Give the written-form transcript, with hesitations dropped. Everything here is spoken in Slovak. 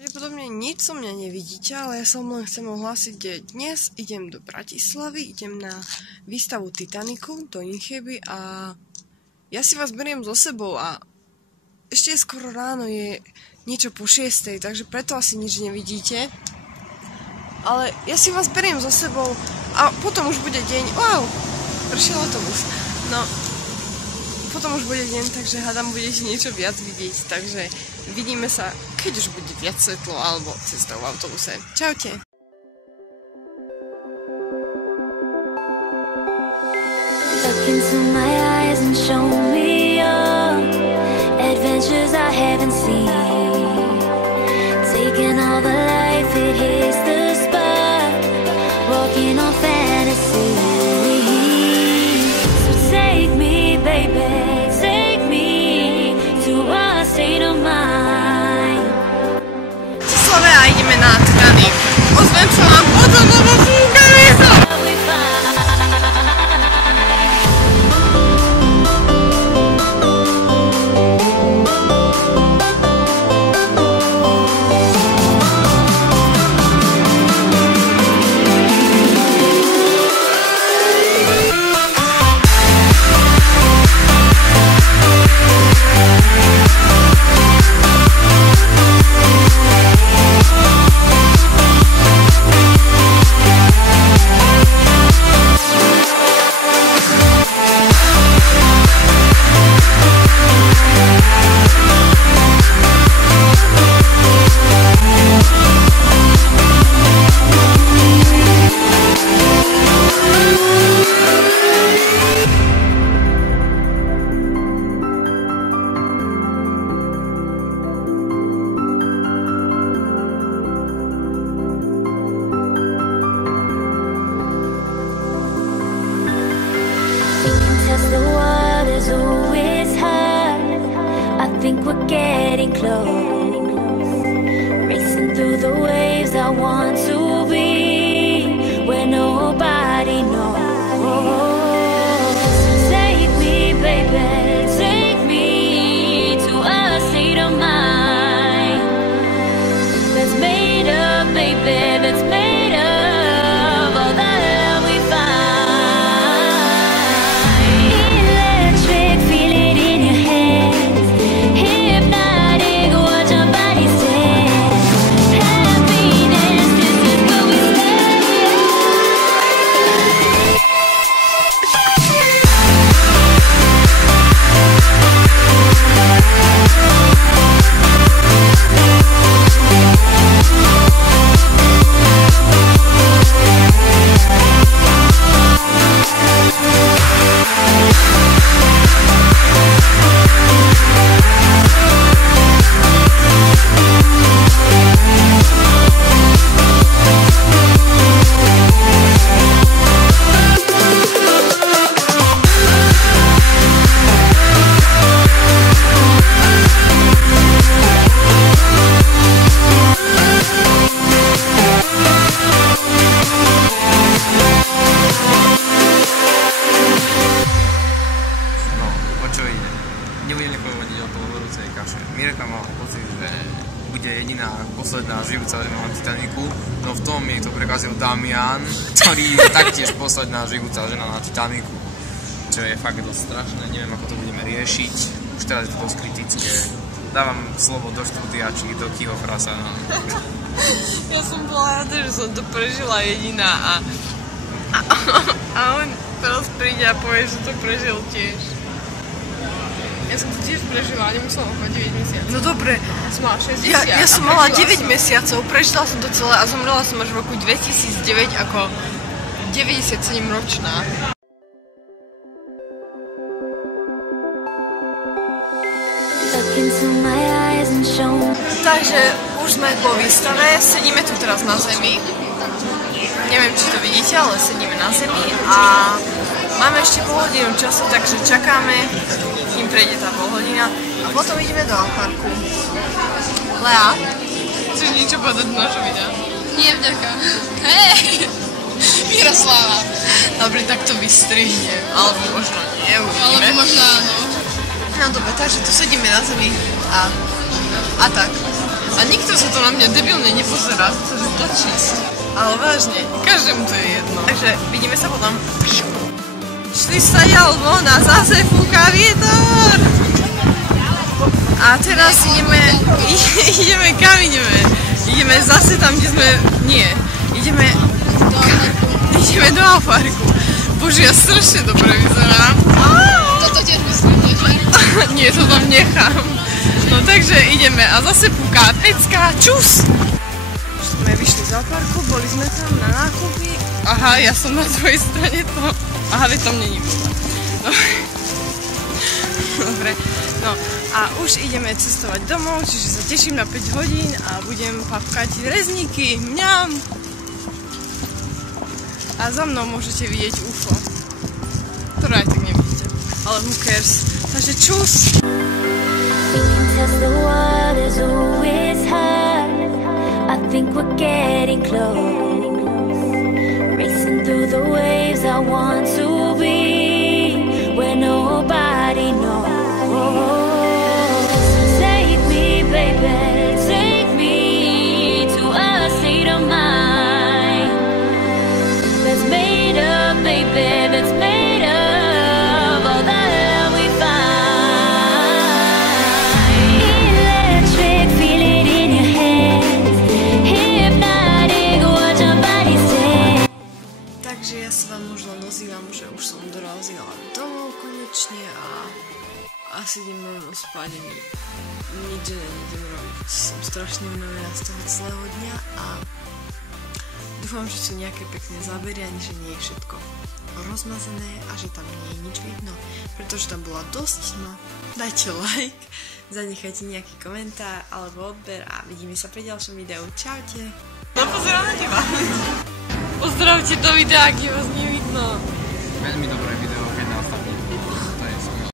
Pravdepodobne nič so mňa nevidíte, ale ja som len chcem ohlásiť, že dnes idem do Bratislavy, idem na výstavu Titaniku do Incheby a ja si vás beriem so sebou a ešte je skoro ráno, je niečo po 6, takže preto asi nič nevidíte. Ale ja si vás beriem so sebou a potom už bude deň. Wow, pršiel autobus. No, potom už bude deň, takže hádam, budete niečo viac vidieť, takže vidíme sa, keď už bude viac svetlo alebo cestou v autobuse. Čaute. Look into my eyes and show me your adventures I haven't seen. Taking all the life, it hits the spot. Walking on fantasy. So take me, baby, take me to a state of mind. Slove a ideme na Titanic. Ozvem sa vám potom, lebo funguje to. The water's always high. I think we're getting close. Racing through the waves, I want to be where nobody knows. Take me, baby, take me to a state of mind that's made up, baby, that's made of all the love we find. Mirka má pocit, že bude jediná posledná žijúca žena na Titaniku, no v tom jej to prekazil Damian, ktorý je taktiež posledná žijúca žena na Titaniku, čo je fakt dosť strašné, neviem ako to budeme riešiť, už teraz je to dosť kritické. Dávam slovo do štúdia, či do Kihofrasa. Ja som bola rada, že som to prežila jediná a on teraz príde a povie, že to prežil tiež. Ja som to tiež prežila, nemusela mať 9 mesiacov. No dobre. Som mala 6 mesiacov. Ja som mala 9 mesiacov, prežila som to celé a zomrela som až v roku 2009 ako 97-ročná. Takže už sme po výstave, sedíme tu teraz na zemi. Neviem, či to vidíte, ale sedíme na zemi a máme ešte pol hodinu času, takže čakáme, kým prejde tá pol hodina a potom ideme do parku. Lea, chceš niečo povedať do našho videa? Nie, vďaka. Hej! Miroslava. Dobre, tak to vystrihnem, alebo možno nie, uvidíme. Alebo možno áno. No dobre, takže tu sedíme na zemi a tak. A nikto sa to na mňa debilne nepozerá, to je dočísť. Ale vážne, každému to je jedno. Takže vidíme sa potom. Šli sa ďal von a zase fúka vietor. A teraz ideme kam ideme? Ideme zase tam, kde sme... Nie, ideme do Alfarku. Bože, ja strašne dobre vyzerám. Toto tiež myslím, že? Nie, to tam nechám. No takže ideme a zase fúka pecka, čus! Už sme vyšli z Alfarku, boli sme tam na nákupy. Aha, ja som na tvojej strane to... Aha, veď tam není voda. No. Dobre, no a už ideme cestovať domov, čiže sa teším na 5 hodín a budem papkať rezníky, mňam. A za mnou môžete vidieť UFO, ktoré aj tak nevidíte, ale who cares, takže čus! Nobody knows. Take me, baby, take me to a state of mind that's made up, baby, that's made up all the love we find. Electric, feel it in your hands. Hypnotic, watch your body stand. Takže ja sa vám možno nazývam, že už som dorazila domov konečne a asi idem rovno spať, nič nejdem robiť. Som strašne unavená z toho celého dňa a dúfam, že sú nejaké pekné zábery ani že nie je všetko rozmazené a že tam nie je nič vidno, pretože tam bola dosť tma. Dajte like, zanechajte nejaký komentár alebo odber a vidíme sa pri ďalšom videu. Čaute! No pozerám na teba! Pozdravte do videa, ak je vás nevidno. Veľmi dobré video.